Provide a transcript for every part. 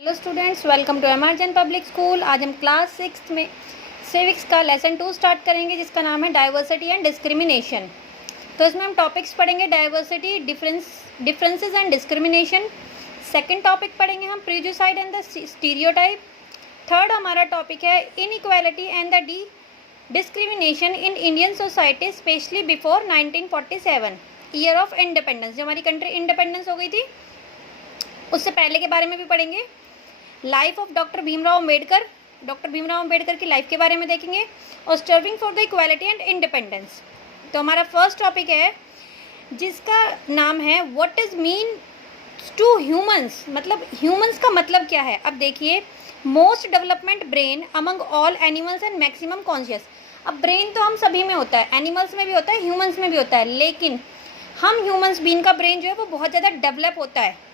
Hello students, welcome to एमआरजन public school. आज हम क्लास 6 में सिविक्स का लेसन 2 स्टार्ट करेंगे, जिसका नाम है डाइवर्सिटी एंड डिस्क्रिमिनेशन। तो इसमें हम टॉपिक्स पढ़ेंगे diversity, differences and discrimination. Second topic पढ़ेंगे हम प्रेजुडिसाइड एंड द स्टीरियोटाइप। थर्ड हमारा टॉपिक है inequality and the discrimination in Indian society specially before 1947 year of independence. जो हमारी कंट्री इंडिपेंडेंस हो गई थी उससे पहले के बारे में भी पढ़ेंगे। Life of doctor Bhimrao Ambedkar, doctor Bhimrao Ambedkar की लाइफ के बारे में देखेंगे। और striving for the equality and independence. तो हमारा फर्स्ट टॉपिक है जिसका नाम है what is mean to humans, मतलब ह्यूमंस का मतलब क्या है। अब देखिए, most development brain among all animals and maximum conscious. अब ब्रेन तो हम सभी में होता है, एनिमल्स में भी होता है, ह्यूमंस में भी होता है, लेकिन हम ह्यूमंस बीन का ब्रेन जो है वो बहुत ज़्यादा डेवलप होता है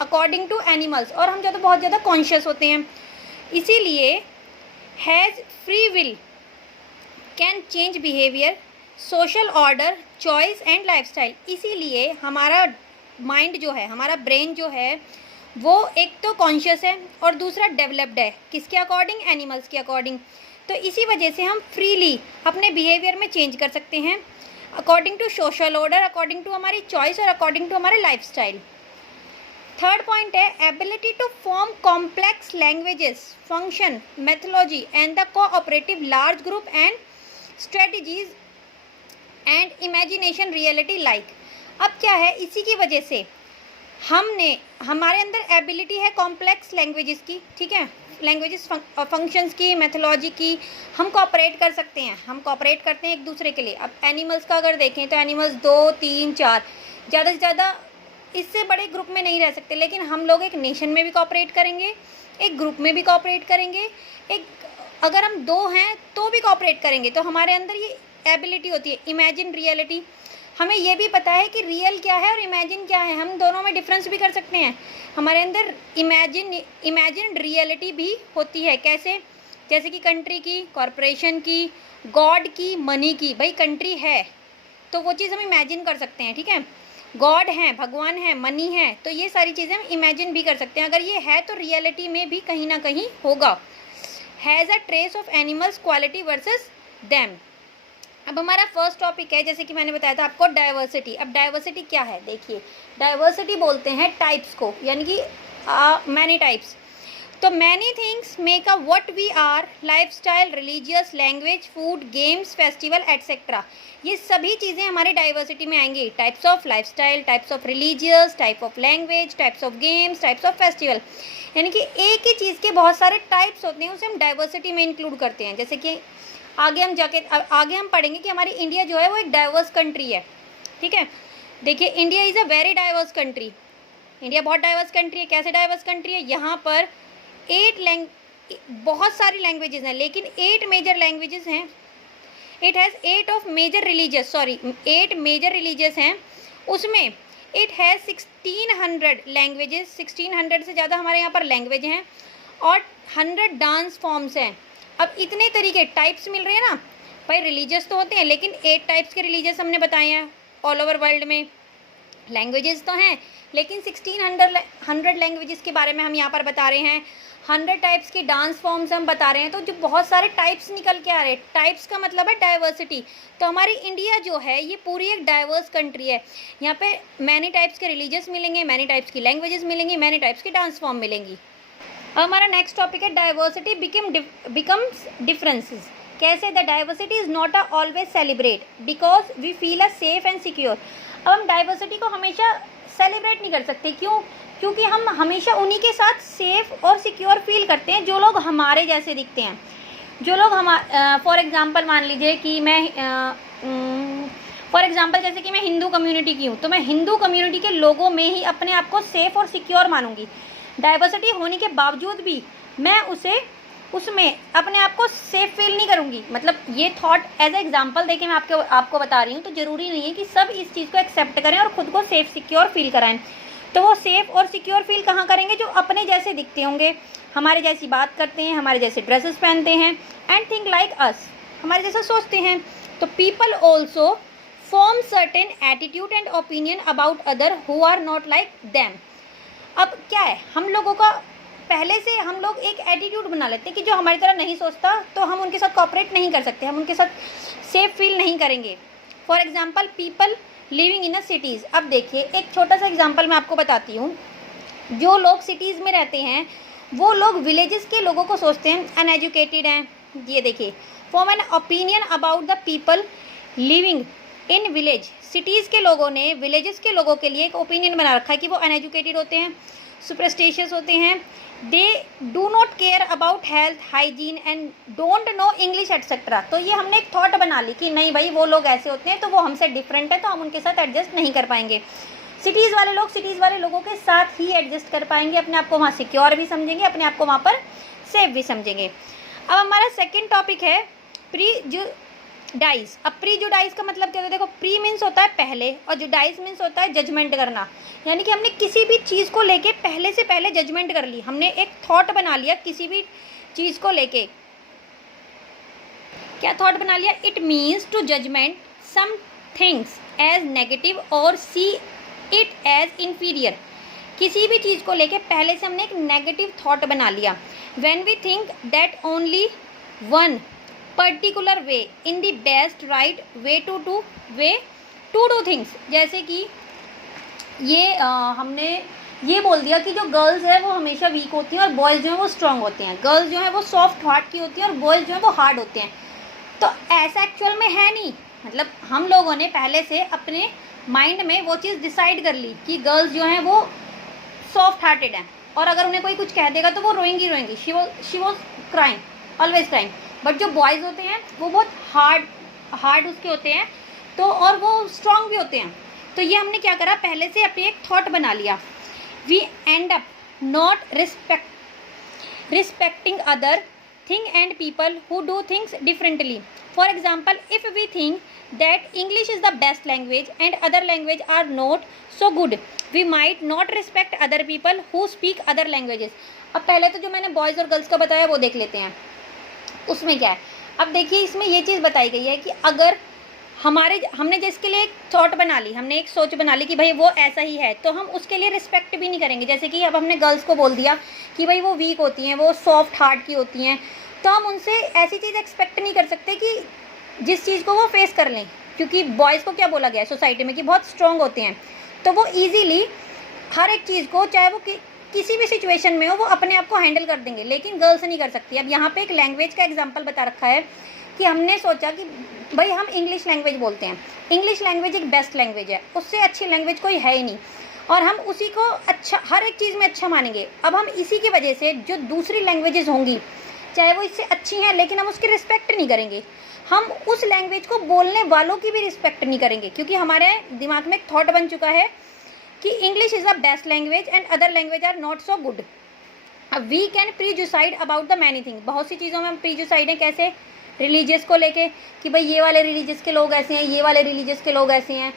अकॉर्डिंग टू एनिमल्स, और हम बहुत ज़्यादा कॉन्शियस होते हैं। इसीलिए has free will, can change behaviour, social order, choice and lifestyle. इसीलिए हमारा माइंड जो है, हमारा ब्रेन जो है वो एक तो कॉन्शियस है और दूसरा डेवलप्ड है। किसके अकॉर्डिंग? एनिमल्स के अकॉर्डिंग। तो इसी वजह से हम फ्रीली अपने बिहेवियर में चेंज कर सकते हैं according to social order, according to हमारी चॉइस और अकॉर्डिंग टू हमारे लाइफस्टाइल। थर्ड पॉइंट है ability to form complex languages, function, methodology and the cooperative large group and strategies and imagination reality like. अब क्या है, इसी की वजह से हमारे अंदर एबिलिटी है कॉम्प्लेक्स लैंग्वेजेस की, ठीक है, लैंग्वेजेस, फंक्शंस की, मेथोलॉजी की। हम कोऑपरेट कर सकते हैं, हम कोऑपरेट करते हैं एक दूसरे के लिए। अब एनिमल्स का अगर देखें तो एनिमल्स 2, 3, 4, ज़्यादा से ज़्यादा इससे बड़े ग्रुप में नहीं रह सकते, लेकिन हम लोग एक नेशन में भी कोऑपरेट करेंगे, एक ग्रुप में भी कोऑपरेट करेंगे, एक अगर हम 2 हैं तो भी कोऑपरेट करेंगे। तो हमारे अंदर ये एबिलिटी होती है इमेजिन रियलिटी। हमें ये भी पता है कि रियल क्या है और इमेजिन क्या है, हम दोनों में डिफरेंस भी कर सकते हैं। हमारे अंदर इमेजिन रियलिटी भी होती है। कैसे? जैसे कि कंट्री की, कॉरपोरेशन की, गॉड की, मनी की। भाई कंट्री है तो वो चीज़ हम इमेजिन कर सकते हैं, ठीक है, गॉड है, भगवान है, मनी है, तो ये सारी चीज़ें हम इमेजिन भी कर सकते हैं। अगर ये है तो रियलिटी में भी कहीं ना कहीं होगा। Has a trace of animals quality versus them. अब हमारा फर्स्ट टॉपिक है, जैसे कि मैंने बताया था आपको, डाइवर्सिटी। अब डाइवर्सिटी क्या है? देखिए, डाइवर्सिटी बोलते हैं टाइप्स को, यानी कि मैनी टाइप्स। तो many things make a what we are, lifestyle, religious, language, food, games, festival etcetera. ये सभी चीज़ें हमारे डाइवर्सिटी में आएंगी। Types of lifestyle, types of religious, type of language, types of games, types of festival. यानी कि एक ही चीज़ के बहुत सारे टाइप्स होते हैं, उसे हम डाइवर्सिटी में इंक्लूड करते हैं। जैसे कि आगे हम पढ़ेंगे कि हमारी इंडिया जो है वो एक डाइवर्स कंट्री है, ठीक है। देखिए, India is a very diverse country. India बहुत डाइवर्स कंट्री है। कैसे डाइवर्स कंट्री है? यहाँ पर बहुत सारी लैंग्वेजेस हैं, लेकिन 8 मेजर लैंग्वेजेस हैं। इट हैज़ 8 मेजर रिलीजियस हैं। उसमें इट हैज़ 1600 लैंग्वेजेस, 1600 से ज़्यादा हमारे यहाँ पर लैंग्वेज हैं, और 100 डांस फॉर्म्स हैं। अब इतने तरीके टाइप्स मिल रहे हैं ना भाई। रिलीजियस तो होते हैं, लेकिन 8 टाइप्स के रिलीजियस हमने बताए हैं ऑल ओवर वर्ल्ड में। लैंग्वेजेस तो हैं, लेकिन 1600 लैंग्वेजेस के बारे में हम यहाँ पर बता रहे हैं। 100 टाइप्स की डांस फॉर्म्स हम बता रहे हैं। तो जो बहुत सारे टाइप्स निकल के आ रहे हैं, टाइप्स का मतलब है डाइवर्सिटी। तो हमारी इंडिया जो है ये पूरी एक डाइवर्स कंट्री है। यहाँ पे मैनी टाइप्स के रिलीजियस मिलेंगे, मैनी टाइप्स की लैंग्वेजेस मिलेंगी, मैनी टाइप्स की डांस फॉर्म मिलेंगी। अब हमारा नेक्स्ट टॉपिक है डाइवर्सिटी बिकम्स डिफरेंसेस। कैसे? The diversity is not always celebrate because we feel a safe and secure. अब हम डाइवर्सिटी को हमेशा सेलिब्रेट नहीं कर सकते। क्यों? क्योंकि हम हमेशा उन्हीं के साथ सेफ और सिक्योर फील करते हैं जो लोग हमारे जैसे दिखते हैं। जो लोग फॉर एग्ज़ाम्पल मान लीजिए कि जैसे कि मैं हिंदू कम्युनिटी की हूँ, तो मैं हिंदू कम्युनिटी के लोगों में ही अपने आप को सेफ और सिक्योर मानूंगी। डाइवर्सिटी होने के बावजूद भी मैं उसमें अपने आप को सेफ फील नहीं करूँगी। मतलब ये थॉट एज ए एग्जाम्पल देके मैं आपको बता रही हूँ। तो ज़रूरी नहीं है कि सब इस चीज़ को एक्सेप्ट करें और ख़ुद को सेफ सिक्योर फील कराएं। तो वो सेफ और सिक्योर फील कहाँ करेंगे? जो अपने जैसे दिखते होंगे, हमारे जैसी बात करते हैं, हमारे जैसे ड्रेसेस पहनते हैं, एंड थिंक लाइक अस, हमारे जैसा सोचते हैं। तो people also form certain attitude and opinion about other who are not like them. अब क्या है, हम लोगों का पहले से हम लोग एक एटीट्यूड बना लेते हैं कि जो हमारी तरह नहीं सोचता तो हम उनके साथ कोऑपरेट नहीं कर सकते, हम उनके साथ सेफ फील नहीं करेंगे। For example people living in a cities. अब देखिए एक छोटा सा एग्जाम्पल मैं आपको बताती हूँ। जो लोग सिटीज़ में रहते हैं वो लोग विलेजेस के लोगों को सोचते हैं अनएजुकेटेड हैं। ये देखिए, form an opinion about the people living in village. Cities के लोगों ने विलेजेस के लोगों के लिए एक ओपिनियन बना रखा है कि वो अनएजुकेटेड होते हैं, सुपरस्टिशियस होते हैं, दे do not care about health hygiene and don't know English etcetera. तो ये हमने एक थॉट बना ली कि नहीं भाई वो लोग ऐसे होते हैं तो वो हमसे डिफरेंट है तो हम उनके साथ एडजस्ट नहीं कर पाएंगे। सिटीज़ वाले लोग सिटीज़ वाले लोगों के साथ ही एडजस्ट कर पाएंगे, अपने आप को वहाँ सिक्योर भी समझेंगे, अपने आप को वहाँ पर सेफ भी समझेंगे। अब हमारा सेकेंड टॉपिक है प्रीजुडाइज। अब प्रीजुडाइज का मतलब क्या होता है? देखो, प्री मीन्स होता है पहले और जुडाइज मीन्स होता है जजमेंट करना, यानी कि हमने किसी भी चीज़ को लेके पहले से पहले जजमेंट कर ली, हमने एक थॉट बना लिया किसी भी चीज़ को लेके। क्या थॉट बना लिया? It means to judgement some things as negative और सी इट एज इन्फीरियर। किसी भी चीज़ को लेके पहले से हमने एक नेगेटिव थॉट बना लिया। When we think that only one particular way in the best right way to do things. जैसे कि ये हमने ये बोल दिया कि जो गर्ल्स है वो हमेशा वीक होती हैं और बॉयज़ जो हैं वो स्ट्रांग होते हैं, गर्ल्स जो हैं वो सॉफ्ट हार्ट की होती हैं और बॉयज़ जो हैं वो हार्ड होते हैं। तो ऐसा एक्चुअल में है नहीं, मतलब हम लोगों ने पहले से अपने माइंड में वो चीज़ डिसाइड कर ली कि गर्ल्स जो हैं वो सॉफ्ट हार्टेड हैं और अगर उन्हें कोई कुछ कह देगा तो वो रोएंगी, she was crying, always crying. But जो बॉयज़ होते हैं वो बहुत हार्ड उसके होते हैं तो, और वो स्ट्रांग भी होते हैं। तो ये हमने क्या करा, पहले से अपने एक थॉट बना लिया। We end up not respecting other thing and people who do things differently. For example, if we think that English is the best language and other language are not so good, we might not respect other people who speak other languages। अब पहले तो जो मैंने boys और girls का बताया वो देख लेते हैं, उसमें क्या है। अब देखिए इसमें ये चीज़ बताई गई है कि अगर हमने जिसके लिए एक थॉट बना ली, हमने एक सोच बना ली कि भाई वो ऐसा ही है, तो हम उसके लिए रिस्पेक्ट भी नहीं करेंगे। जैसे कि अब हमने गर्ल्स को बोल दिया कि भाई वो वीक होती हैं, वो सॉफ्ट हार्ट की होती हैं, तो हम उनसे ऐसी चीज़ एक्सपेक्ट नहीं कर सकते कि जिस चीज़ को वो फेस कर लें, क्योंकि बॉयज़ को क्या बोला गया है सोसाइटी में कि बहुत स्ट्रॉन्ग होते हैं, तो वो इजीली हर एक चीज़ को, चाहे वो किसी भी सिचुएशन में हो, वो अपने आप को हैंडल कर देंगे, लेकिन गर्ल्स नहीं कर सकती। अब यहाँ पे एक लैंग्वेज का एग्जांपल बता रखा है कि हमने सोचा कि भाई हम इंग्लिश लैंग्वेज बोलते हैं, इंग्लिश लैंग्वेज एक बेस्ट लैंग्वेज है, उससे अच्छी लैंग्वेज कोई है ही नहीं, और हम उसी को अच्छा हर एक चीज़ में अच्छा मानेंगे। अब हम इसी की वजह से जो दूसरी लैंग्वेजेस होंगी चाहे वो इससे अच्छी हैं, लेकिन हम उसकी रिस्पेक्ट नहीं करेंगे, हम उस लैंग्वेज को बोलने वालों की भी रिस्पेक्ट नहीं करेंगे, क्योंकि हमारे दिमाग में एक थॉट बन चुका है कि English is the best language and other language are not so good. अब we can prejudice about the many thing. बहुत सी चीज़ों में हम प्रीजुसाइड हैं, कैसे? रिलीजियस को लेके कि भाई ये वाले रिलीजियस के लोग ऐसे हैं, ये वाले रिलीजियस के लोग ऐसे हैं,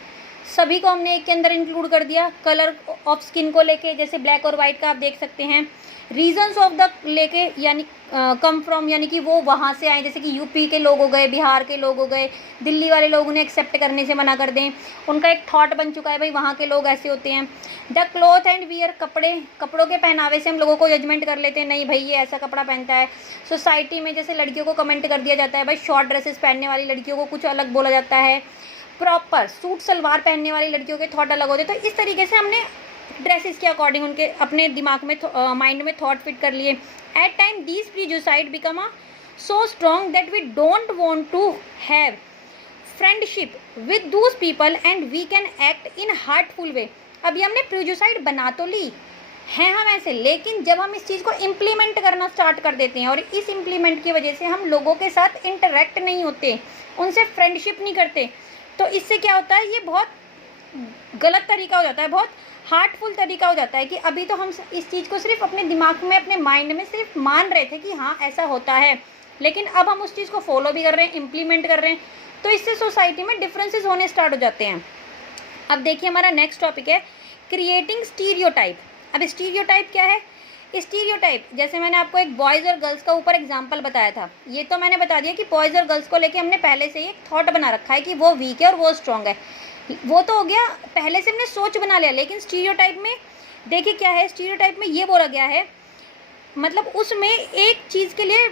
सभी को हमने एक के अंदर इंक्लूड कर दिया। कलर ऑफ स्किन को लेके, जैसे ब्लैक और वाइट का आप देख सकते हैं। रीजन्स ऑफ द लेके, यानी कम फ्रॉम, यानी कि वो वहाँ से आए, जैसे कि यूपी के लोग हो गए, बिहार के लोग हो गए, दिल्ली वाले लोग उन्हें एक्सेप्ट करने से मना कर दें, उनका एक थॉट बन चुका है भाई वहाँ के लोग ऐसे होते हैं। द क्लॉथ एंड वियर, कपड़ों के पहनावे से हम लोगों को जजमेंट कर लेते हैं, नहीं भाई ये ऐसा कपड़ा पहनता है। सोसाइटी में जैसे लड़कियों को कमेंट कर दिया जाता है, भाई शॉर्ट ड्रेसेस पहनने वाली लड़कियों को कुछ अलग बोला जाता है, प्रॉपर सूट सलवार पहनने वाली लड़कियों के थॉट अलग होते हैं। तो इस तरीके से हमने ड्रेसेस के अकॉर्डिंग उनके अपने दिमाग में माइंड में थॉट फिट कर लिए। At time these prejudice become a so strong that we don't want to have friendship with those people and we can act in hurtful way. अभी हमने प्रीजुसाइड बना तो ली हैं हम ऐसे, लेकिन जब हम इस चीज़ को इम्प्लीमेंट करना स्टार्ट कर देते हैं और इस इम्प्लीमेंट की वजह से हम लोगों के साथ इंटरेक्ट नहीं होते, उनसे फ्रेंडशिप नहीं करते, तो इससे क्या होता है, ये बहुत गलत तरीका हो जाता है, बहुत हार्टफुल तरीका हो जाता है कि अभी तो हम इस चीज़ को सिर्फ अपने दिमाग में, अपने माइंड में सिर्फ मान रहे थे कि हाँ ऐसा होता है, लेकिन अब हम उस चीज़ को फॉलो भी कर रहे हैं, इम्प्लीमेंट कर रहे हैं, तो इससे सोसाइटी में डिफरेंसेस होने स्टार्ट हो जाते हैं। अब देखिए हमारा नेक्स्ट टॉपिक है क्रिएटिंग स्टीरियोटाइप। अब स्टीरियोटाइप क्या है? स्टीरियोटाइप, जैसे मैंने आपको एक बॉयज़ और गर्ल्स का ऊपर एग्जांपल बताया था, ये तो मैंने बता दिया कि बॉयज़ और गर्ल्स को लेके हमने पहले से ही एक थॉट बना रखा है कि वो वीक है और वो स्ट्रॉन्ग है, वो तो हो गया, पहले से हमने सोच बना लिया। लेकिन स्टीरियोटाइप में देखिए क्या है, स्टीरियोटाइप में ये बोला गया है मतलब उसमें एक चीज़ के लिए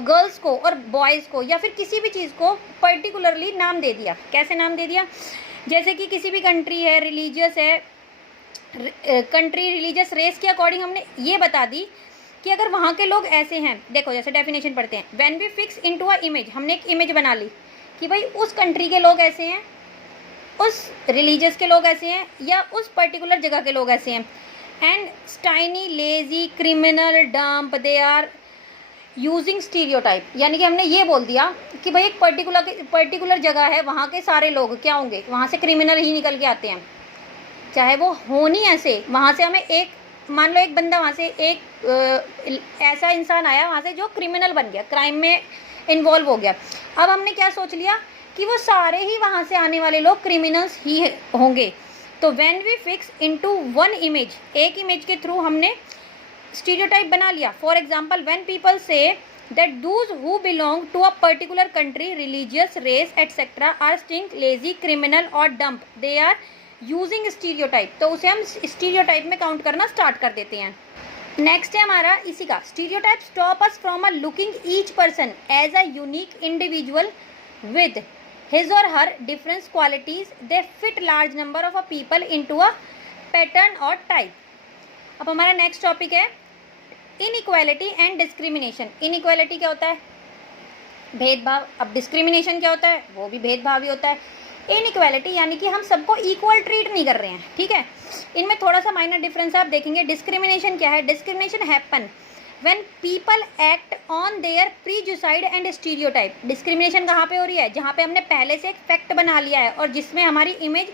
गर्ल्स को और बॉयज़ को या फिर किसी भी चीज़ को पर्टिकुलरली नाम दे दिया। कैसे नाम दे दिया? जैसे कि किसी भी कंट्री है, रिलीजियस है, कंट्री रिलीजियस रेस के अकॉर्डिंग हमने ये बता दी कि अगर वहाँ के लोग ऐसे हैं, देखो जैसे डेफिनेशन पढ़ते हैं, when we fix into a image, हमने एक इमेज बना ली कि भाई उस कंट्री के लोग ऐसे हैं, उस रिलीजियस के लोग ऐसे हैं, या उस पर्टिकुलर जगह के लोग ऐसे हैं। And stingy, lazy, criminal, dumb, they are using stereotype, यानी कि हमने ये बोल दिया कि भाई एक पर्टिकुलर जगह है, वहाँ के सारे लोग क्या होंगे, वहाँ से क्रिमिनल ही निकल के आते हैं, चाहे वो हो नहीं ऐसे। वहाँ से हमें एक, मान लो एक बंदा वहाँ से एक ऐसा इंसान आया वहाँ से जो क्रिमिनल बन गया, क्राइम में इन्वॉल्व हो गया। अब हमने क्या सोच लिया कि वो सारे ही वहाँ से आने वाले लोग क्रिमिनल्स ही होंगे। तो when we fix into one image, एक इमेज के थ्रू हमने स्टीरियोटाइप बना लिया। For example, when people say that those who belong to a particular country, religious, race etcetera are stink, lazy, criminal और dumb, they are using stereotype. तो उसे हम stereotype में काउंट करना स्टार्ट कर देते हैं। नेक्स्ट है हमारा इसी का, stereotype stop us from a looking each person as a unique individual with his or her different qualities, they fit large number of a people into a pattern or type। अब हमारा next topic है inequality and discrimination. Inequality क्या होता है? भेदभाव। अब discrimination क्या होता है? वो भी भेदभाव ही होता है। इनइक्वालिटी यानी कि हम सबको इक्वल ट्रीट नहीं कर रहे हैं, ठीक है। इनमें थोड़ा सा माइनर डिफरेंस है, आप देखेंगे। डिस्क्रिमिनेशन क्या है? Discrimination happen when people act on their prejudice and stereotype। Discrimination कहाँ पे हो रही है? जहाँ पे हमने पहले से एक फैक्ट बना लिया है और जिसमें हमारी इमेज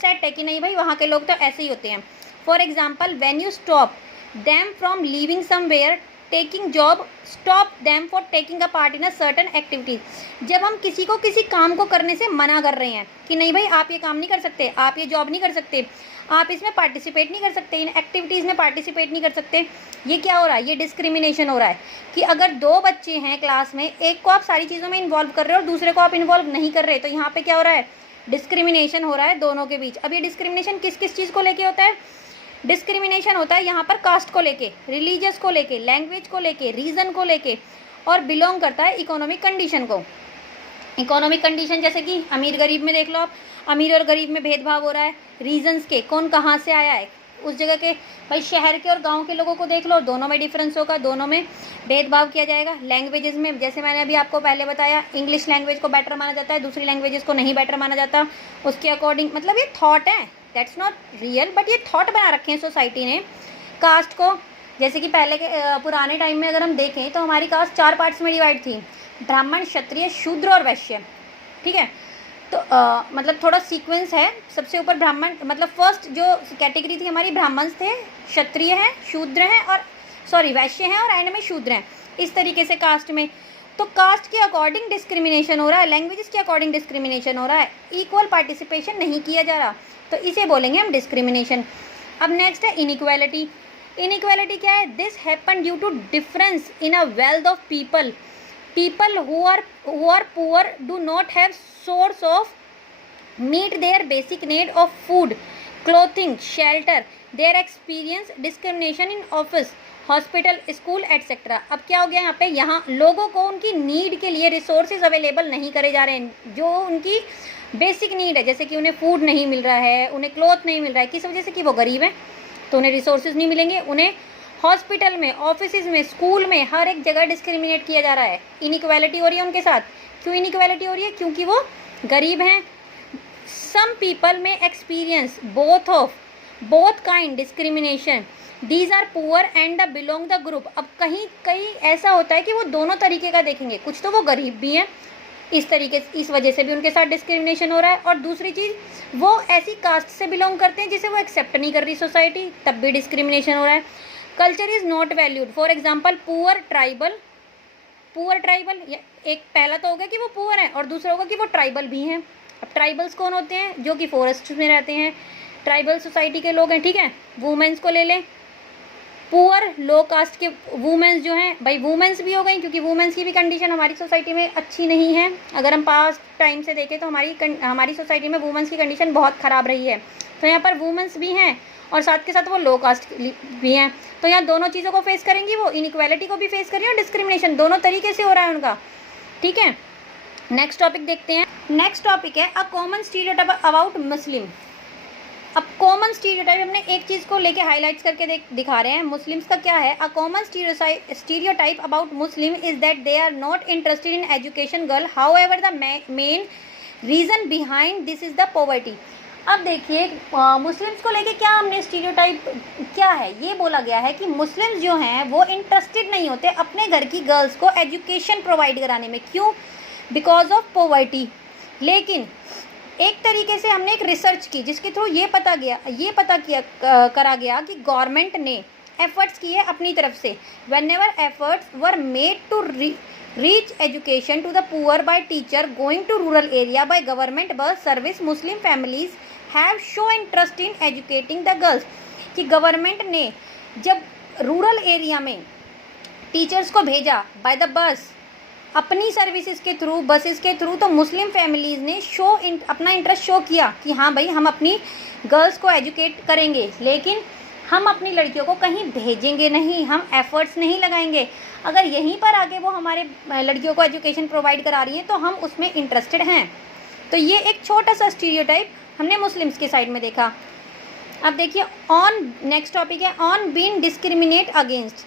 सेट है कि नहीं भाई वहाँ के लोग तो ऐसे ही होते हैं। For example, when you stop them from living somewhere, taking job, stop them for taking a part in a certain activity. जब हम किसी को किसी काम को करने से मना कर रहे हैं कि नहीं भाई आप ये काम नहीं कर सकते, आप ये जॉब नहीं कर सकते, आप इसमें पार्टिसिपेट नहीं कर सकते, इन एक्टिविटीज़ में पार्टिसिपेट नहीं कर सकते, ये क्या हो रहा है? ये डिस्क्रिमिनेशन हो रहा है कि अगर दो बच्चे हैं क्लास में, एक को आप सारी चीज़ों में इन्वॉल्व कर रहे हो और दूसरे को आप इन्वॉल्व नहीं कर रहे, तो यहाँ पे क्या हो रहा है? डिस्क्रिमिनेशन हो रहा है दोनों के बीच। अब ये डिस्क्रिमिनेशन किस किस चीज़ को लेके होता है? डिस्क्रिमिनेशन होता है यहाँ पर कास्ट को लेके, रिलीजियस को लेके, लैंग्वेज को लेके, रीजन को लेके, और बिलोंग करता है इकोनॉमिक कंडीशन को। इकोनॉमिक कंडीशन जैसे कि अमीर गरीब में देख लो आप, अमीर और गरीब में भेदभाव हो रहा है। रीजन्स के, कौन कहाँ से आया है, उस जगह के, भाई शहर के और गांव के लोगों को देख लो, दोनों में डिफरेंस होगा, दोनों में भेदभाव किया जाएगा। लैंग्वेजेस में, जैसे मैंने अभी आपको पहले बताया, इंग्लिश लैंग्वेज को बेटर माना जाता है, दूसरी लैंग्वेजेस को नहीं बेटर माना जाता, उसके अकॉर्डिंग। मतलब ये थॉट है, दैट्स नॉट रियल, बट ये थॉट बना रखे हैं सोसाइटी ने। कास्ट को, जैसे कि पहले के पुराने टाइम में अगर हम देखें तो हमारी कास्ट 4 पार्ट्स में डिवाइड थी, ब्राह्मण, क्षत्रिय, शूद्र और वैश्य, ठीक है। तो मतलब थोड़ा सीक्वेंस है, सबसे ऊपर ब्राह्मण, मतलब फर्स्ट जो कैटेगरी थी हमारी, ब्राह्मण थे, क्षत्रिय हैं, शूद्र हैं, और सॉरी वैश्य हैं, और एंड में शूद्र हैं, इस तरीके से कास्ट में। तो कास्ट के अकॉर्डिंग डिस्क्रिमिनेशन हो रहा है, लैंग्वेजेस के अकॉर्डिंग डिस्क्रिमिनेशन हो रहा है, इक्वल पार्टिसिपेशन नहीं किया जा रहा, तो इसे बोलेंगे हम डिस्क्रिमिनेशन। अब नेक्स्ट है इनइक्वालिटी। इनइक्वालिटी क्या है? This happen due to difference in a wealth of people. People who are poor do not have source of meet their basic need of food, clothing, shelter. They experience discrimination in office, hospital, school, etc. अब क्या हो गया यहाँ पे? यहाँ लोगों को उनकी नीड के लिए रिसोर्सेज अवेलेबल नहीं करे जा रहे हैं, जो उनकी बेसिक नीड है, जैसे कि उन्हें फूड नहीं मिल रहा है, उन्हें क्लॉथ नहीं मिल रहा है, किस वजह से? कि वो गरीब हैं, तो उन्हें रिसोर्सेज नहीं मिलेंगे। उन्हें हॉस्पिटल में, ऑफिस में, स्कूल में, हर एक जगह डिस्क्रिमिनेट किया जा रहा है, इनइक्वालिटी हो रही है उनके साथ। क्यों इनइक्वालिटी हो रही है? क्योंकि वो गरीब हैं। सम पीपल में experience both kind discrimination, these are poor and the belong the group. अब कहीं ऐसा होता है कि वो दोनों तरीके का देखेंगे, कुछ तो वो गरीब भी हैं, इस वजह से भी उनके साथ डिस्क्रिमिनेशन हो रहा है, और दूसरी चीज़ वो ऐसी कास्ट से बिलोंग करते हैं जिसे वो एक्सेप्ट नहीं कर रही सोसाइटी, तब भी डिस्क्रिमिनेशन हो रहा है। Culture is not valued. For example, poor tribal, एक पहला तो होगा कि वो पुअर हैं और दूसरा होगा कि वो ट्राइबल भी हैं। अब ट्राइबल्स कौन होते हैं? जो कि फॉरेस्ट में रहते हैं, ट्राइबल सोसाइटी के लोग हैं, ठीक है। वुमेन्स को ले लें, पुअर लो कास्ट के वुमेन्स जो हैं, भाई वुमेन्स भी हो गई, क्योंकि वुमेन्स की भी कंडीशन हमारी सोसाइटी में अच्छी नहीं है। अगर हम पास्ट टाइम से देखें तो हमारी सोसाइटी में वुमेन्स की कंडीशन बहुत ख़राब रही है। तो यहाँ पर वुमेन्स भी हैं और साथ के साथ वो लो कास्ट भी हैं। तो यहाँ दोनों चीज़ों को फेस करेंगी, वो इनइक्वालिटी को भी फेस करेंगी और डिस्क्रिमिनेशन दोनों तरीके से हो रहा है उनका। ठीक है, नेक्स्ट टॉपिक देखते हैं। नेक्स्ट टॉपिक है अ कॉमन स्टीरियोटाइप अबाउट मुस्लिम। अब कॉमन स्टीरियोटाइप हमने एक चीज़ को लेके हाईलाइट्स करके दिखा रहे हैं। मुस्लिम्स का क्या है? A common stereotype about Muslim is that they are not interested in education girl, however the main reason behind this is the poverty. अब देखिए मुस्लिम्स को लेके क्या हमने स्टीरियोटाइप क्या है, ये बोला गया है कि मुस्लिम्स जो हैं वो इंटरेस्टेड नहीं होते अपने घर की गर्ल्स को एजुकेशन प्रोवाइड कराने में। क्यों? Because of poverty. लेकिन एक तरीके से हमने एक रिसर्च की जिसके थ्रू ये पता करा गया कि गवर्नमेंट ने एफर्ट्स किए अपनी तरफ से। Whenever efforts were made to reach education to the poor by teacher going to rural area by government bus service, Muslim families have show interest in educating the girls. कि government ने जब rural area में teachers को भेजा by the bus अपनी services के through, buses के through, तो मुस्लिम फैमिलीज़ ने अपना इंटरेस्ट शो किया कि हाँ भाई हम अपनी गर्ल्स को एजुकेट करेंगे, लेकिन हम अपनी लड़कियों को कहीं भेजेंगे नहीं, हम एफर्ट्स नहीं लगाएंगे। अगर यहीं पर आगे वो हमारे लड़कियों को एजुकेशन प्रोवाइड करा रही हैं तो हम उसमें इंटरेस्टेड हैं। तो ये एक छोटा सा स्टीरियोटाइप हमने मुस्लिम्स के साइड में देखा। अब देखिए नेक्स्ट टॉपिक है ऑन बीइंग डिस्क्रिमिनेट अगेंस्ट।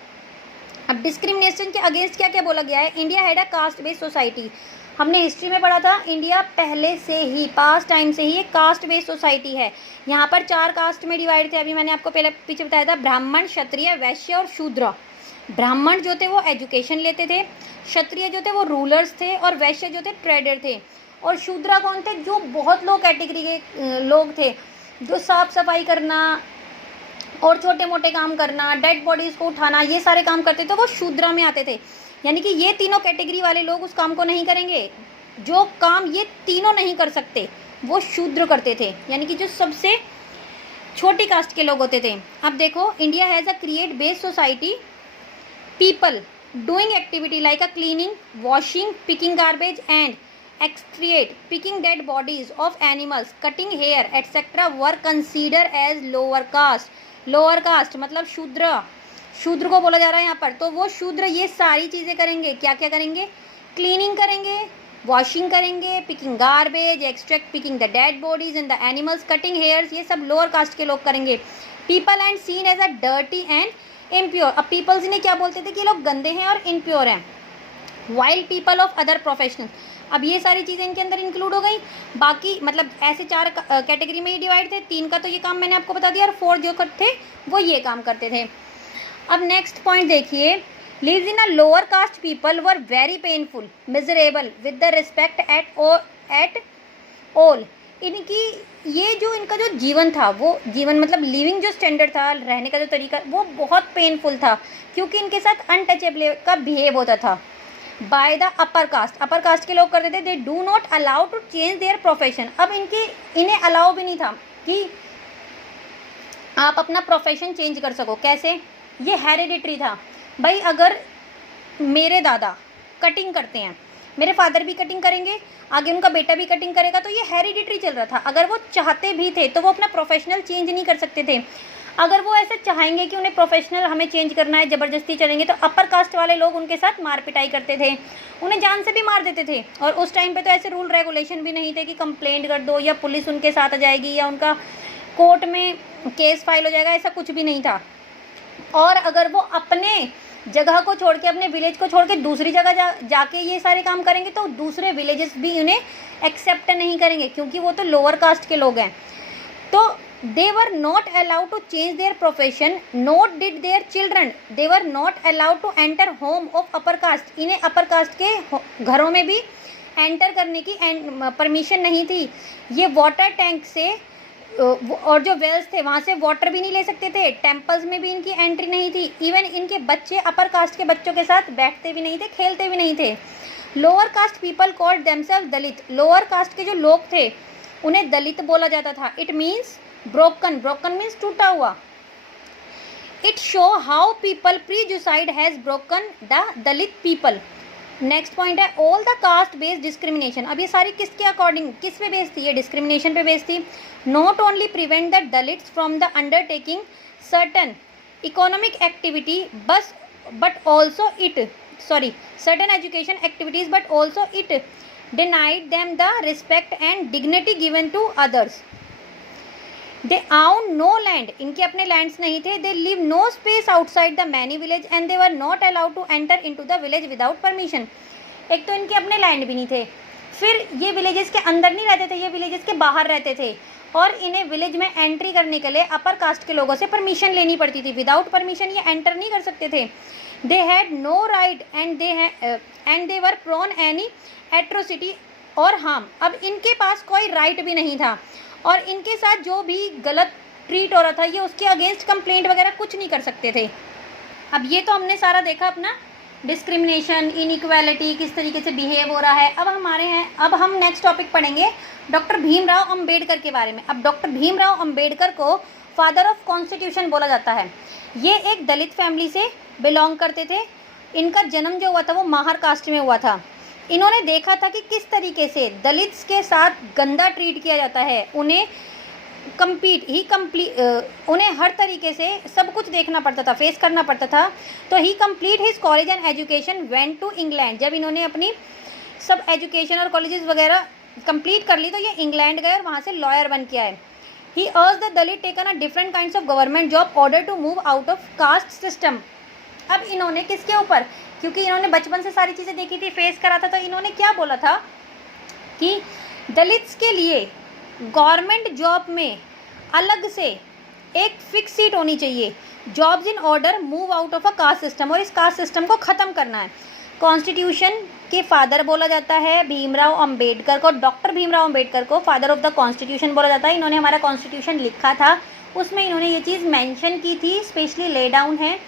अब डिस्क्रिमिनेशन के अगेंस्ट क्या क्या बोला गया है? India had a caste based society. हमने हिस्ट्री में पढ़ा था इंडिया पहले से ही पास्ट टाइम से ही एक कास्ट बेस्ड सोसाइटी है। यहाँ पर 4 कास्ट में डिवाइड थे। अभी मैंने आपको पीछे बताया था, ब्राह्मण, क्षत्रिय, वैश्य और शूद्र। ब्राह्मण जो थे वो एजुकेशन लेते थे, क्षत्रिय जो थे वो रूलर्स थे और वैश्य जो थे ट्रेडर थे। और शूद्र कौन थे? जो बहुत लो कैटेगरी के लोग थे, जो साफ सफाई करना और छोटे मोटे काम करना, डेड बॉडीज़ को उठाना, ये सारे काम करते थे, वो शूद्र में आते थे। यानी कि ये तीनों कैटेगरी वाले लोग उस काम को नहीं करेंगे। जो काम ये तीनों नहीं कर सकते वो शूद्र करते थे, यानी कि जो सबसे छोटी कास्ट के लोग होते थे। अब देखो, India has a create based society, people doing activity like a cleaning, washing, picking garbage and etcetera, picking dead bodies of animals, cutting hair etcetera were consider as lower caste. Lower caste मतलब शूद्र को बोला जा रहा है यहाँ पर। तो वो शूद्र ये सारी चीज़ें करेंगे। क्या क्या करेंगे? क्लीनिंग करेंगे, वॉशिंग करेंगे, picking garbage, extract picking the dead bodies in the animals, cutting hairs, ये सब लोअर कास्ट के लोग करेंगे। People and seen as a dirty and impure. अब पीपल्स इन्हें क्या बोलते थे कि लोग गंदे हैं और इम्प्योर हैं। Wild people of other professional. अब ये सारी चीज़ें इनके अंदर इंक्लूड हो गई। बाकी मतलब ऐसे 4 कैटेगरी में ही डिवाइड थे। 3 का तो ये काम मैंने आपको बता दिया और 4 जो थे वो ये काम करते थे। अब नेक्स्ट पॉइंट देखिए, lives in a lower caste people were very painful, miserable with the respect at all. इनका जो जीवन था, वो जीवन मतलब लिविंग जो स्टैंडर्ड था, रहने का जो तरीका, वो बहुत पेनफुल था, क्योंकि इनके साथ अनटचेबल का बिहेव होता था बाय द अपर कास्ट के लोग करते थे। They do not allow to change their profession. अब इन्हें अलाउ भी नहीं था कि आप अपना प्रोफेशन चेंज कर सको। कैसे? ये हेरिडिटरी था भाई। अगर मेरे दादा कटिंग करते हैं, मेरे फादर भी कटिंग करेंगे, आगे उनका बेटा भी कटिंग करेगा, तो ये हेरिडिटरी चल रहा था। अगर वो चाहते भी थे तो वो अपना प्रोफेशनल चेंज नहीं कर सकते थे। अगर वो ऐसे चाहेंगे कि उन्हें प्रोफेशनल हमें चेंज करना है, ज़बरदस्ती चलेंगे, तो अपर कास्ट वाले लोग उनके साथ मार पिटाई करते थे, उन्हें जान से भी मार देते थे। और उस टाइम पे तो ऐसे रूल रेगुलेशन भी नहीं थे कि कंप्लेंट कर दो या पुलिस उनके साथ आ जाएगी या उनका कोर्ट में केस फाइल हो जाएगा, ऐसा कुछ भी नहीं था। और अगर वो अपने जगह को छोड़ के, अपने विलेज को छोड़ के दूसरी जगह जाके ये सारे काम करेंगे तो दूसरे विलेजेस भी उन्हें एक्सेप्ट नहीं करेंगे, क्योंकि वो तो लोअर कास्ट के लोग हैं। तो they were not allowed to change their profession, nor did their children. They were not allowed to enter home of upper caste. इन्हें upper caste के घरों में भी एंटर करने की परमिशन नहीं थी। ये वाटर टैंक से और जो वेल्स थे वहाँ से वाटर भी नहीं ले सकते थे। टेम्पल्स में भी इनकी एंट्री नहीं थी। इवन इनके बच्चे अपर कास्ट के बच्चों के साथ बैठते भी नहीं थे, खेलते भी नहीं थे। Lower caste people called themselves Dalit. Lower caste के जो लोग थे उन्हें दलित बोला जाता था। इट मीन्स ब्रोकन मीन्स टूटा हुआ। It show how people prejudice has broken the Dalit people. Next point है all the caste based discrimination. अब ये सारी किसके अकॉर्डिंग, किस पे बेस्ड थी, ये डिस्क्रिमिनेशन पे बेस्ड थी। Not only prevent the Dalits from the undertaking certain economic activity but also it certain education activities, but also it denied them the respect and dignity given to others. They owned no land, इनके अपने lands नहीं थे. They lived no space outside the many village and they were not allowed to enter into the village without permission. एक तो इनके अपने land भी नहीं थे, फिर ये विलेजेस के अंदर नहीं रहते थे, ये विलेजेस के बाहर रहते थे और इन्हें विलेज में एंट्री करने के लिए अपर कास्ट के लोगों से परमिशन लेनी पड़ती थी. विदाउट परमिशन ये एंटर नहीं कर सकते थे. They had no right and they were prone any atrocity और harm. अब इनके पास कोई राइट भी नहीं था और इनके साथ जो भी गलत ट्रीट हो रहा था ये उसके अगेंस्ट कंप्लेंट वगैरह कुछ नहीं कर सकते थे. अब ये तो हमने सारा देखा अपना डिस्क्रिमिनेशन, इनइक्वालिटी, किस तरीके से बिहेव हो रहा है. अब हम नेक्स्ट टॉपिक पढ़ेंगे डॉक्टर भीमराव अंबेडकर के बारे में. अब डॉक्टर भीमराव अंबेडकर को फादर ऑफ कॉन्स्टिट्यूशन बोला जाता है. ये एक दलित फैमिली से बिलोंग करते थे. इनका जन्म जो हुआ था वो माहर कास्ट में हुआ था. इन्होंने देखा था कि किस तरीके से दलित्स के साथ गंदा ट्रीट किया जाता है. उन्हें उन्हें हर तरीके से सब कुछ देखना पड़ता था, फेस करना पड़ता था. तो ही complete his college and education went to England. जब इन्होंने अपनी सब एजुकेशन और कॉलेजेस वगैरह कंप्लीट कर ली तो ये इंग्लैंड गए और वहाँ से लॉयर बन के आए. He urged the Dalit taken a different kinds of government job order to move out of caste system. अब इन्होंने किसके ऊपर, क्योंकि इन्होंने बचपन से सारी चीज़ें देखी थी, फेस करा था, तो इन्होंने क्या बोला था कि दलित्स के लिए गवर्नमेंट जॉब में अलग से एक फिक्स सीट होनी चाहिए. Jobs in order move out of a caste system, और इस कास्ट सिस्टम को ख़त्म करना है. कॉन्स्टिट्यूशन के फादर बोला जाता है भीमराव अंबेडकर को. डॉक्टर भीमराव अंबेडकर को फादर ऑफ द कॉन्स्टिट्यूशन बोला जाता है. इन्होंने हमारा कॉन्स्टिट्यूशन लिखा था, उसमें इन्होंने ये चीज़ मेंशन की थी, स्पेशली ले डाउन है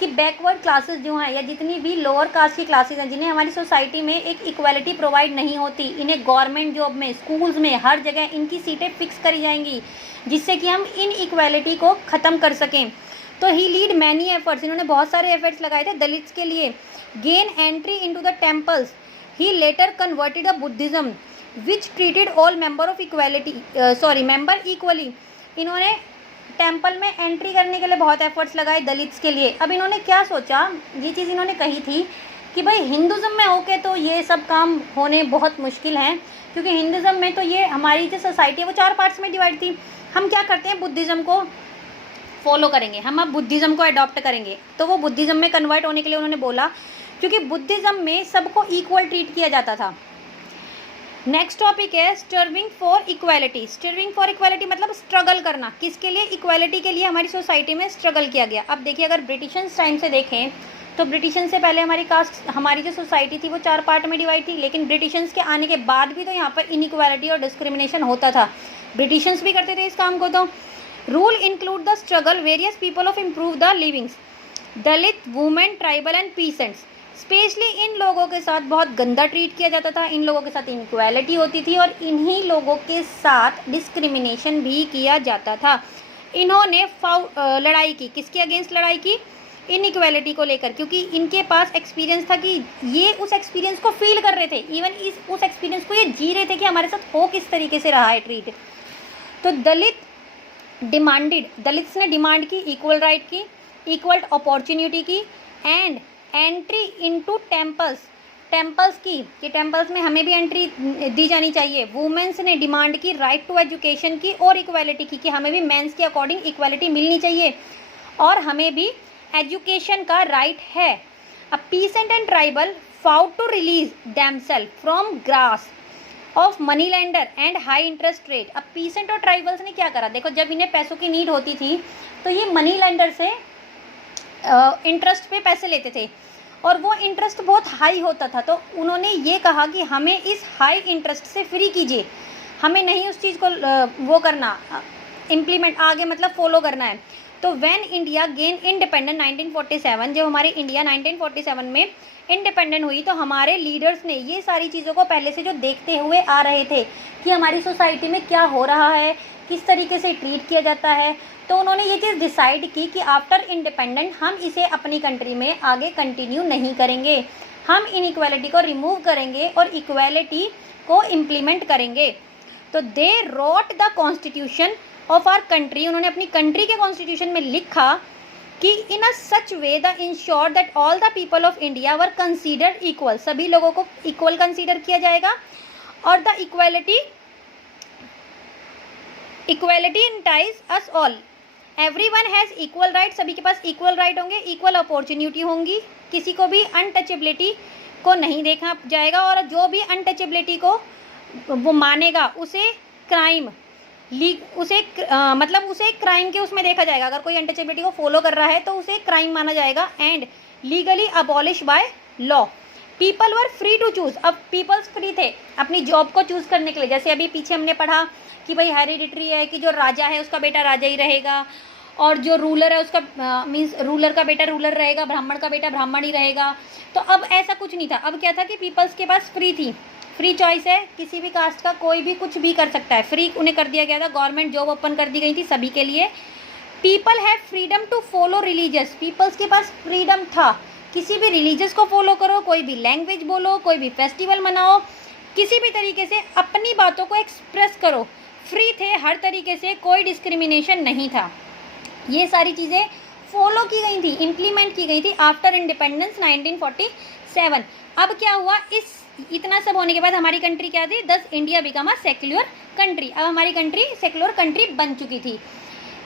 कि बैकवर्ड क्लासेस जो हैं या जितनी भी लोअर कास्ट की क्लासेस हैं जिन्हें हमारी सोसाइटी में एक इक्वालिटी प्रोवाइड नहीं होती, इन्हें गवर्नमेंट जॉब में, स्कूल्स में, हर जगह इनकी सीटें फिक्स करी जाएंगी जिससे कि हम इन इक्वालिटी को ख़त्म कर सकें. तो ही लीड मैनी एफर्ट्स, इन्होंने बहुत सारे एफर्ट्स लगाए थे दलित्स के लिए. Gain entry into the temples. He later converted a Buddhism which treated all member equally. इन्होंने टेम्पल में एंट्री करने के लिए बहुत एफर्ट्स लगाए दलित्स के लिए. अब इन्होंने क्या सोचा, ये चीज़ इन्होंने कही थी कि भाई हिंदुज़म में होके तो ये सब काम होने बहुत मुश्किल हैं, क्योंकि हिंदुज़म में तो ये हमारी जो सोसाइटी है वो 4 पार्ट्स में डिवाइड थी. हम क्या करते हैं, बुद्धिज़्म को फॉलो करेंगे, हम अब बुद्धिज़्म को अडॉप्ट करेंगे. तो वो बुद्धिज़्म में कन्वर्ट होने के लिए उन्होंने बोला, क्योंकि बुद्धिज़्म में सबको इक्वल ट्रीट किया जाता था. नेक्स्ट टॉपिक है स्ट्रविंग फॉर इक्वालिटी. स्ट्रविंग फॉर इक्वालिटी मतलब स्ट्रगल करना. किसके लिए, इक्वालिटी के लिए हमारी सोसाइटी में स्ट्रगल किया गया. अब देखिए, अगर ब्रिटिशन्स टाइम से देखें तो ब्रिटिशन्स से पहले हमारी जो सोसाइटी थी वो 4 पार्ट में डिवाइड थी, लेकिन ब्रिटिशन्स के आने के बाद भी तो यहाँ पर इनइक्वालिटी और डिस्क्रिमिनेशन होता था. ब्रिटिशन्स भी करते थे इस काम को. तो rule include the struggle various people of improve the livings, Dalit, women, tribal and peasants. Specially in लोगों के साथ बहुत गंदा ट्रीट किया जाता था, इन लोगों के साथ इनइक्वालिटी होती थी और इन्हीं लोगों के साथ डिस्क्रिमिनेशन भी किया जाता था. इन्होंने लड़ाई की, किसके अगेंस्ट लड़ाई की, इनइक्वालिटी को लेकर, क्योंकि इनके पास एक्सपीरियंस था कि ये उस एक्सपीरियंस को फील कर रहे थे, इवन उस एक्सपीरियंस को ये जी रहे थे कि हमारे साथ हो किस तरीके से रहा है ट्रीट. तो दलित्स ने डिमांड की इक्वल राइट की, इक्वल अपॉर्चुनिटी की एंड एंट्री इनटू टेम्पल्स की, कि टेम्पल्स में हमें भी एंट्री दी जानी चाहिए. वुमेन्स ने डिमांड की राइट टू एजुकेशन की और इक्वालिटी की, कि हमें भी मेंस के अकॉर्डिंग इक्वालिटी मिलनी चाहिए और हमें भी एजुकेशन का राइट है. अब peasant and tribal fought to release themselves from grass of money lender and high interest rate. अब पीसेंट और ट्राइबल्स ने क्या करा, देखो जब इन्हें पैसों की नीड होती थी तो ये मनी लेंडर से इंटरेस्ट पे पैसे लेते थे और वो इंटरेस्ट बहुत हाई होता था. तो उन्होंने ये कहा कि हमें इस हाई इंटरेस्ट से फ्री कीजिए, हमें नहीं उस चीज़ को वो करना, इम्प्लीमेंट आगे मतलब फॉलो करना है. तो व्हेन इंडिया गेन इंडिपेंडेंट 1947, जब हमारी इंडिया 1947 में इंडिपेंडेंट हुई तो हमारे लीडर्स ने ये सारी चीज़ों को पहले से जो देखते हुए आ रहे थे कि हमारी सोसाइटी में क्या हो रहा है, किस तरीके से ट्रीट किया जाता है। तो उन्होंने ये चीज़ डिसाइड की कि आफ्टर इंडिपेंडेंट हम इसे अपनी कंट्री में आगे कंटिन्यू नहीं करेंगे, हम इनइक्वालिटी को रिमूव करेंगे और इक्वालिटी को इम्प्लीमेंट करेंगे। तो they wrote the constitution of our country, उन्होंने अपनी कंट्री के कॉन्स्टिट्यूशन में लिखा कि in a such way the ensure that all the people of India were considered equal, सभी लोगों को इक्वल कंसीडर किया जाएगा और the equality entitles us all, everyone has equal right, सभी के पास इक्वल राइट होंगे, इक्वल अपॉर्चुनिटी होंगी, किसी को भी अनटचेबिलिटी को नहीं देखा जाएगा और जो भी अनटचेबिलिटी को वो मानेगा उसे क्राइम उसे क्राइम के उसमें देखा जाएगा। अगर कोई अनटचेबिलिटी को फॉलो कर रहा है तो उसे क्राइम माना जाएगा। And legally abolish by law, people were free to choose, अब पीपल्स फ्री थे अपनी जॉब को चूज़ करने के लिए। जैसे अभी पीछे हमने पढ़ा कि भाई हेरिडिटरी है कि जो राजा है उसका बेटा राजा ही रहेगा और जो रूलर है उसका मीन्स रूलर का बेटा रूलर रहेगा, ब्राह्मण का बेटा ब्राह्मण ही रहेगा। तो अब ऐसा कुछ नहीं था, अब क्या था कि पीपल्स के पास फ्री चॉइस है, किसी भी कास्ट का कोई भी कुछ भी कर सकता है, फ्री उन्हें कर दिया गया था। गवर्नमेंट जॉब ओपन कर दी गई थी सभी के लिए। People have freedom to follow religious, peoples के पास फ्रीडम था, किसी भी रिलीजियस को फॉलो करो, कोई भी लैंग्वेज बोलो, कोई भी फेस्टिवल मनाओ, किसी भी तरीके से अपनी बातों को एक्सप्रेस करो, फ्री थे हर तरीके से, कोई डिस्क्रिमिनेशन नहीं था। ये सारी चीज़ें फॉलो की गई थी, इम्प्लीमेंट की गई थी आफ्टर इंडिपेंडेंस 1947। अब क्या हुआ, इतना सब होने के बाद हमारी कंट्री क्या थी, दस India become a secular country, अब हमारी कंट्री सेक्युलर कंट्री बन चुकी थी।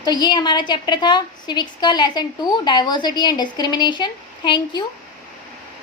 तो ये हमारा चैप्टर था सिविक्स का lesson 2 diversity and discrimination. Thank you.